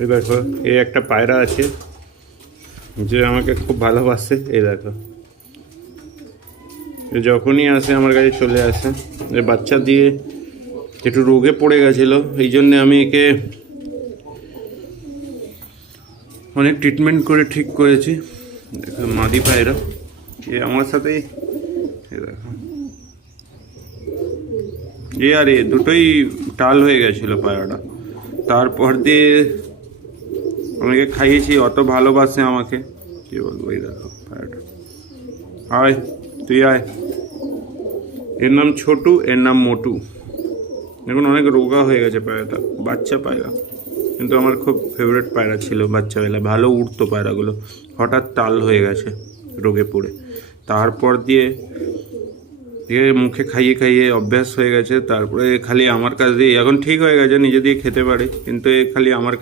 এই দেখো, এই একটা পায়রা আছে যে আমাকে খুব ভালোবাসে। এই দেখো, যখনই আসে আমার কাছে চলে আসে। বাচ্চা দিয়ে একটু রোগে পড়ে গেছিলো, এই জন্যে আমি একে অনেক ট্রিটমেন্ট করে ঠিক করেছি। দেখো মাদি পায়রা, এ আমার সাথেই। দেখো এ আর এ দুটোই টাল হয়ে গেছিলো পায়রাটা। তারপর দিয়ে আমাকে খাইয়েছি, অত ভালোবাসে আমাকে, কি বলবো। এই দেখো পায়রাটা, আয় তুই আয়। এর নাম ছোটু, এর নাম মোটু। এখন অনেক রোগা হয়ে গেছে পায়রাটা, বাচ্চা পায়রা, কিন্তু আমার খুব ফেভারিট পায়রা ছিল বাচ্চাবেলা। ভালো উঠতো পায়রাগুলো, হঠাৎ টাল হয়ে গেছে রোগে পড়ে। তারপর দিয়ে মুখে খাইয়ে খাইয়ে অভ্যাস হয়ে গেছে। তারপরে খালি আমার কাছ দিয়ে এখন ঠিক হয়ে গেছে, নিজে দিয়ে খেতে পারে, কিন্তু খালি আমার কাছ